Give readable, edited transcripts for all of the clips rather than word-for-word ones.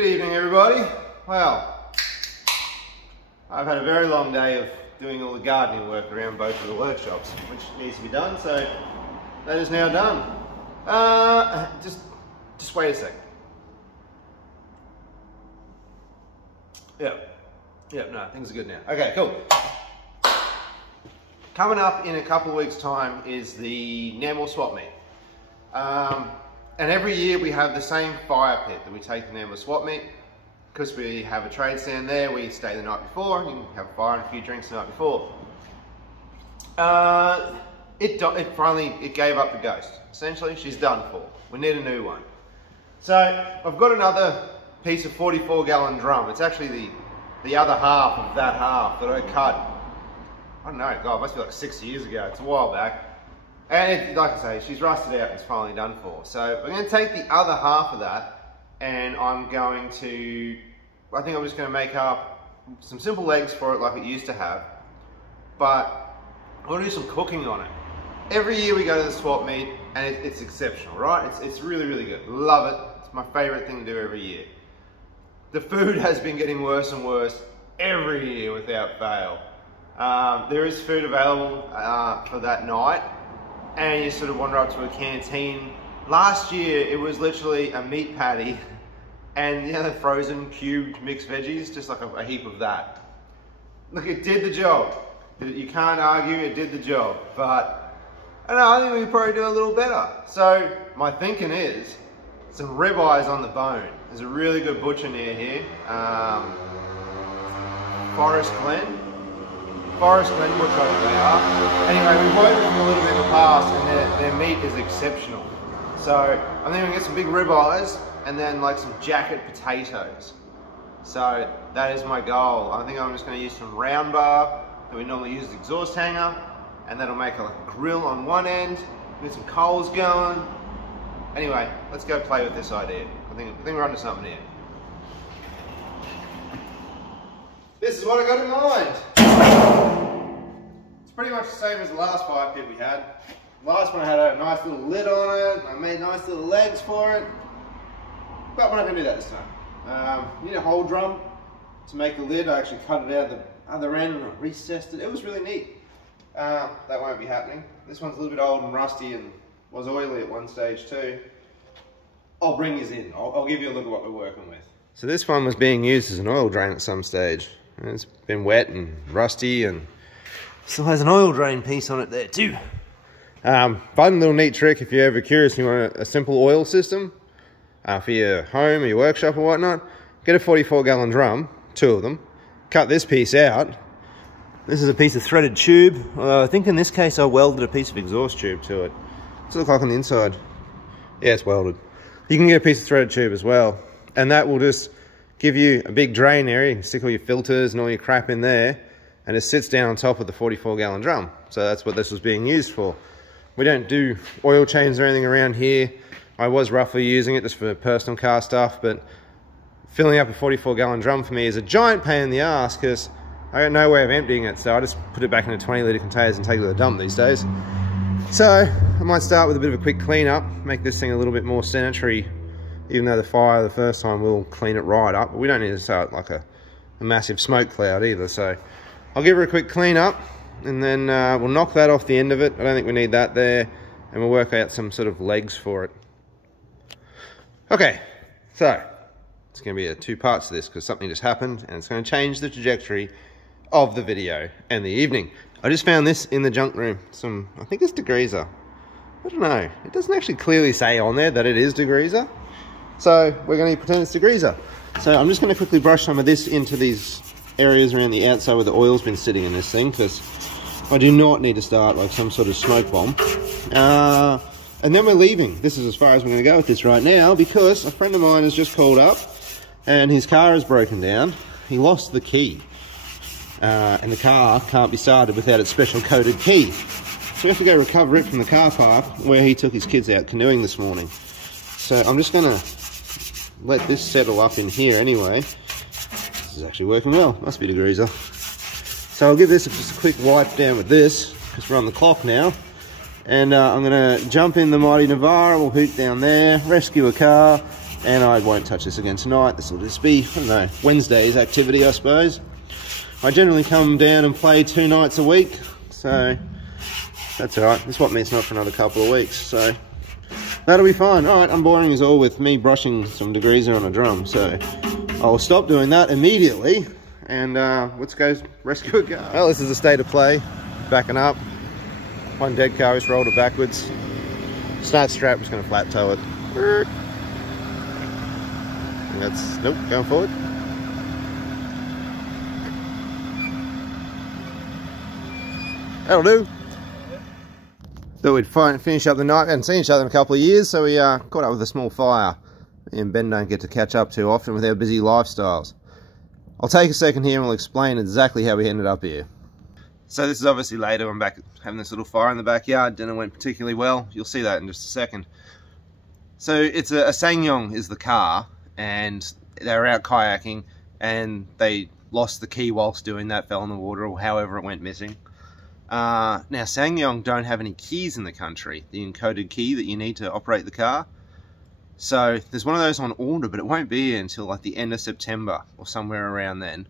Good evening, everybody. Well, I've had a very long day of doing all the gardening work around both of the workshops, which needs to be done, so that is now done. Just wait a sec. Yep, no, things are good now. Okay, cool. Coming up in a couple of weeks' time is the Nambour Swap Meet. And every year we have the same fire pit that we take the Nambour Swap Meet. Because we have a trade stand there, we stay the night before, and you can have a fire and a few drinks the night before. It finally gave up the ghost. Essentially, she's done for. We need a new one. So I've got another piece of 44-gallon drum. It's actually the other half of that half that I cut, I don't know, God, it must be like 6 years ago. It's a while back. And like I say, she's rusted out and it's finally done for. So I'm going to take the other half of that and I'm going to, I think I'm just going to make up some simple legs for it like it used to have. But I want to do some cooking on it. Every year we go to the swap meet and it's exceptional, right? It's really, really good. Love it. It's my favorite thing to do every year. The food has been getting worse and worse every year without fail. There is food available for that night. And you sort of wander up to a canteen. Last year, it was literally a meat patty and the frozen cubed mixed veggies, just like a heap of that. Look, it did the job. You can't argue, it did the job. But I don't know, I think we could probably do a little better. So my thinking is some ribeyes on the bone. There's a really good butcher near here, Forest Glen butcher they are. Anyway, we've worked with them a little bit in the past and their meat is exceptional. So I think we're gonna get some big ribeyes and then like some jacket potatoes. So that is my goal. I think I'm just gonna use some round bar that we normally use as exhaust hanger, and that'll make a grill on one end, get some coals going. Anyway, let's go play with this idea. I think we're onto something here. This is what I got in mind. It's pretty much the same as the last fire pit we had. The last one had a nice little lid on it. I made nice little legs for it. But we're not going to do that this time. You need a whole drum to make the lid. I actually cut it out the other end and I recessed it. It was really neat. That won't be happening. This one's a little bit old and rusty and was oily at one stage too. I'll bring these in. I'll give you a look at what we're working with. So this one was being used as an oil drain at some stage. It's been wet and rusty and still has an oil drain piece on it there too. Fun little neat trick if you're ever curious and you want a simple oil system for your home or your workshop or whatnot. Get a 44-gallon drum, 2 of them, cut this piece out. This is a piece of threaded tube. I think in this case I welded a piece of exhaust tube to it. What's it look like on the inside? Yeah, it's welded. You can get a piece of threaded tube as well, and that will just give you a big drain area. You can stick all your filters and all your crap in there, and it sits down on top of the 44-gallon drum. So that's what this was being used for. We don't do oil changes or anything around here. I was roughly using it just for personal car stuff, but filling up a 44-gallon drum for me is a giant pain in the ass because I got no way of emptying it, so I just put it back into 20-litre containers and take it to the dump these days. So I might start with a bit of a quick clean-up, make this thing a little bit more sanitary. Even though the fire the first time will clean it right up, but we don't need to start like a massive smoke cloud either. So I'll give her a quick clean up and then we'll knock that off the end of it. I don't think we need that there, and we'll work out some sort of legs for it. Okay, so it's going to be 2 parts to this because something just happened and it's going to change the trajectory of the video and the evening. I just found this in the junk room. I think it's degreaser. I don't know. It doesn't actually clearly say on there that it is degreaser. So we're going to pretend it's degreaser. So I'm just going to quickly brush some of this into these areas around the outside where the oil's been sitting in this thing, because I do not need to start like some sort of smoke bomb. And then we're leaving. This is as far as we're going to go with this right now, because a friend of mine has just called up and his car is broken down. He lost the key. And the car can't be started without its special coded key. So we have to go recover it from the car park where he took his kids out canoeing this morning. So I'm just going to let this settle up in here anyway. This is actually working well. Must be degreaser. So I'll give this just a quick wipe down with this, because we're on the clock now. And I'm going to jump in the mighty Navara. We'll hoot down there, rescue a car, And I won't touch this again tonight. This will just be, I don't know, Wednesday's activity, I suppose. I generally come down and play 2 nights a week, so that's alright. This swap meet's not for another couple of weeks, so that'll be fine. Alright, I'm boring as all with me brushing some degreaser on a drum, so I'll stop doing that immediately and let's go rescue a car. Well, this is the state of play. Backing up. One dead car, just rolled it backwards. Start strap, just going to flat tow it. And that's, nope, going forward. That'll do. Thought we'd finish up the night. We hadn't seen each other in a couple of years, so we caught up with a small fire. Me and Ben don't get to catch up too often with our busy lifestyles. I'll take a second here and we'll explain exactly how we ended up here. So this is obviously later. I'm back having this little fire in the backyard. Dinner went particularly well. You'll see that in just a second. So it's a SsangYong is the car, and they were out kayaking and they lost the key whilst doing that, fell in the water or however it went missing. Now SsangYong don't have any keys in the country, the encoded key that you need to operate the car. So there's one of those on order, but it won't be until like the end of September or somewhere around then.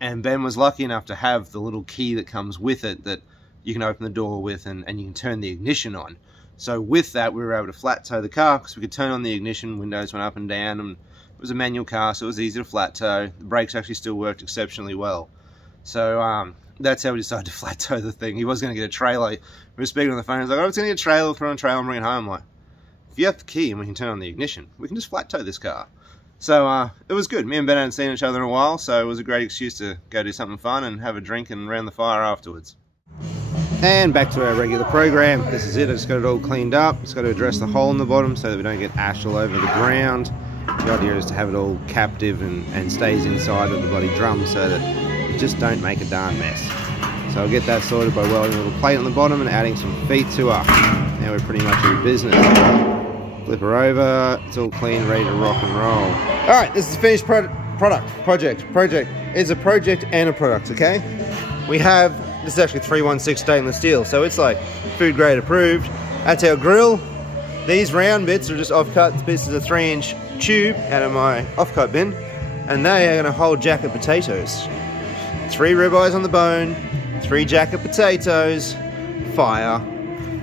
And Ben was lucky enough to have the little key that comes with it that you can open the door with and you can turn the ignition on. So with that, we were able to flat tow the car because we could turn on the ignition, windows went up and down, and it was a manual car, so it was easy to flat tow. The brakes actually still worked exceptionally well. So that's how we decided to flat tow the thing. He was going to get a trailer. We were speaking on the phone. He was like, I was going to get a trailer, throw in a trailer and bring it home. I'm like, if you have the key and we can turn on the ignition, we can just flat tow this car. So it was good. Me and Ben hadn't seen each other in a while, so it was a great excuse to go do something fun and have a drink and round the fire afterwards. And back to our regular program. This is it. I just got it all cleaned up. Just got to address the hole in the bottom so that we don't get ash all over the ground. The idea is to have it all captive and stays inside of the bloody drum so that you just don't make a darn mess. So I'll get that sorted by welding a little plate on the bottom and adding some feet to her. Now we're pretty much in business. Flip her over. It's all clean, ready to rock and roll. All right, this is the finished project. It's a project and a product, okay? We have, this is actually 316 stainless steel, so it's like food grade approved. That's our grill. These round bits are just offcut. This is a 3-inch tube out of my offcut bin, and they are going to hold jacket potatoes. 3 ribeyes on the bone, 3 jacket potatoes, fire,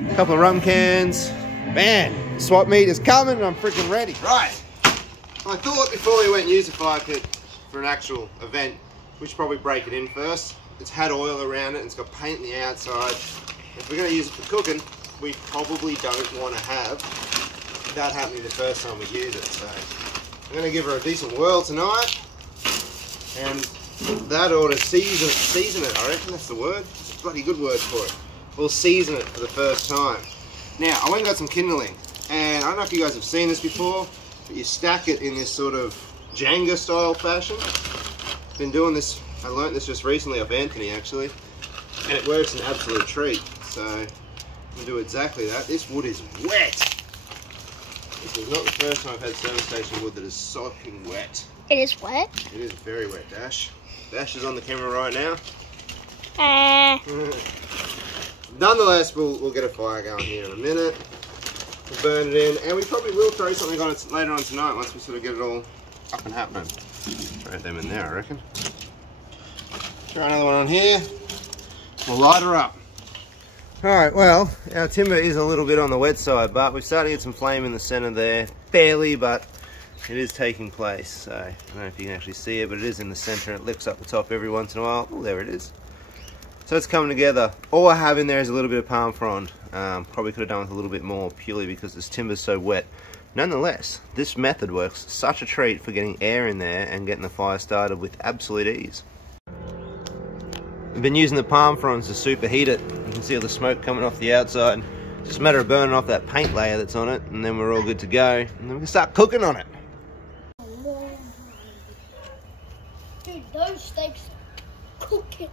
a couple of rum cans. Man, swap meet is coming and I'm freaking ready. Right, I thought before we went and used a fire pit for an actual event, we should probably break it in first. It's had oil around it and it's got paint on the outside. If we're going to use it for cooking, we probably don't want to have that happening the first time we use it. So I'm going to give her a decent whirl tonight, and that ought to season it, I reckon that's the word. It's a bloody good word for it. We'll season it for the first time. Now, I went and got some kindling, and I don't know if you guys have seen this before, but you stack it in this sort of Jenga style fashion. Been doing this, I learnt this just recently off Anthony actually, and it works an absolute treat. So I'm gonna do exactly that. This wood is wet. This is not the first time I've had service station wood that is soaking wet. It is wet? It is very wet, Dash. Dash is on the camera right now. Nonetheless, we'll get a fire going here in a minute. We'll burn it in, and we probably will throw something on it later on tonight once we sort of get it all up and happening. Throw them in there, I reckon. Throw another one on here. We'll light her up. Alright, well, our timber is a little bit on the wet side, but we're starting to get some flame in the center there. Barely, but it is taking place. So, I don't know if you can actually see it, but it is in the center. It lifts up the top every once in a while. Oh, there it is. So it's coming together. All I have in there is a little bit of palm frond. Probably could have done with a little bit more, purely because this timber's so wet. Nonetheless, this method works such a treat for getting air in there and getting the fire started with absolute ease. I've been using the palm fronds to superheat it. You can see all the smoke coming off the outside. It's just a matter of burning off that paint layer that's on it, and then we're all good to go. And then we can start cooking on it. Dude, those steaks are cooking.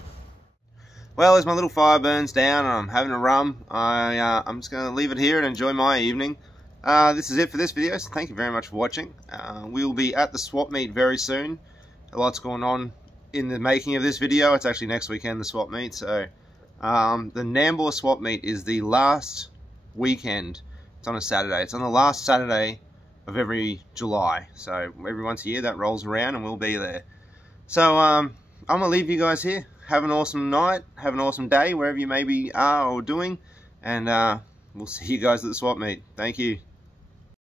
Well, as my little fire burns down and I'm having a rum, I'm just going to leave it here and enjoy my evening. This is it for this video, so thank you very much for watching. We will be at the swap meet very soon. A lot's going on in the making of this video. It's actually next weekend, the swap meet. So the Nambour Swap Meet is the last weekend. It's on a Saturday. It's on the last Saturday of every July. So every once a year that rolls around and we'll be there. So I'm gonna leave you guys here. Have an awesome night, have an awesome day wherever you maybe are or doing, and we'll see you guys at the swap meet. Thank you.